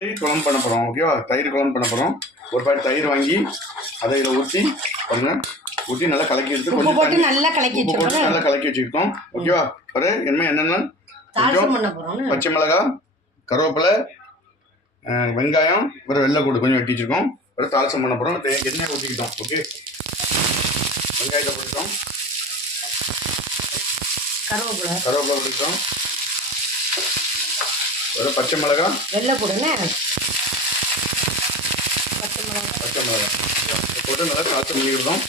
தயிர் குழம்பு பண்ண போகிறோம். ஓகேவா? தயிர் குழம்பு பண்ண போகிறோம். ஒரு பாக்கெட் தயிர் வாங்கி அதை இதில் ஊற்றி பாருங்க, ஊற்றி நல்லா கலக்கி எடுத்து கொஞ்சம் போட்டு நல்லா கலக்கி வச்சுக்கிட்டோம். ஓகேவா? ஒரு என்னென்ன கொஞ்சம் பச்சை மிளகாய், கருவேப்பிலை, வெங்காயம், ஒரு வெள்ளைக்கூடு கொஞ்சம் வெட்டி வச்சுருக்கோம். ஒரு தாளிசம் பண்ண போகிறோம். எண்ணெய் ஊற்றிக்கிட்டோம். ஓகே, வெங்காயத்தை போட்டுட்டோம், கருவேப்பிலை போட்டுக்கிட்டோம், ஒரு பச்சை மிளகாய், வெள்ளைக்கூடுங்க, பச்சை மிளகாய் போட்டு நல்லா தாளிசம் பண்ணிக்கிட்டோம்.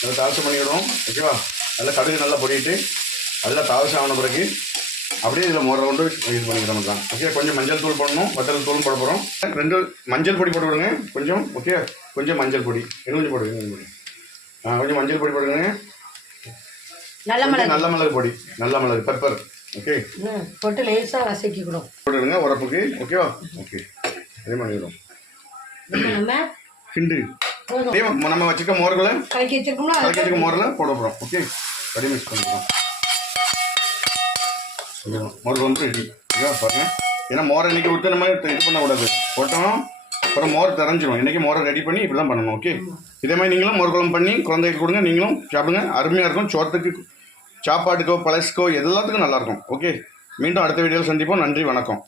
நல்லா தாளிசம் பண்ணிக்கிடுவோம். ஓகேவா? நல்லா கடுகு நல்லா பொடிட்டு நல்லா தாளிசம் ஆன பிறகு அப்படியே இதில் முறை கொண்டு இது பண்ணிக்கிறோம் தான். ஓகே, கொஞ்சம் மஞ்சள் தூள் போடணும், வத்தல் தூளும் போட போகிறோம். 2 மஞ்சள் பொடி போட்டு விடுங்க கொஞ்சம். ஓகே, கொஞ்சம் மஞ்சள் பொடி கொஞ்சம் போடுங்க. கொஞ்சம் மஞ்சள் பொடி போடுங்க. நல்ல மிளகு பொடி, நல்ல மிளகு பெப்பர். ஓகே, போட்டு லேசாக வசக்கிக்கணும் போட்டுடுங்க உரப்புக்கு. ஓகேவா? ஓகே, அதே பண்ணிடுவோம். கிண்டு நம்ம வச்சுக்க மோர்களை கலக்கி வச்சிருக்க மோரில் போட போகிறோம். ஓகே, ரெடி மிக்ஸ் பண்ணிக்கிறோம். மோர் வந்து ரெடி. ஓகேவா? பாருங்க, ஏன்னா மோரை இன்றைக்கி விட்டு நம்ம இது பண்ணக்கூடாது. போட்டோம் அப்புறம் மோர் தெரிஞ்சிடும். இன்றைக்கி மோரை ரெடி பண்ணி இப்படி தான் பண்ணணும். ஓகே, இதே மாதிரி நீங்களும் மோர் குழம்பு பண்ணி குழந்தைக்கு கொடுங்க, நீங்களும் சாப்பிடுங்க. அருமையாக இருக்கும். சோத்துக்கு, சாப்பாட்டுக்கோ, பழசுக்கோ எல்லாத்துக்கும் நல்லாயிருக்கும். ஓகே, மீண்டும் அடுத்த வீடியோவில் சந்திப்போம். நன்றி, வணக்கம்.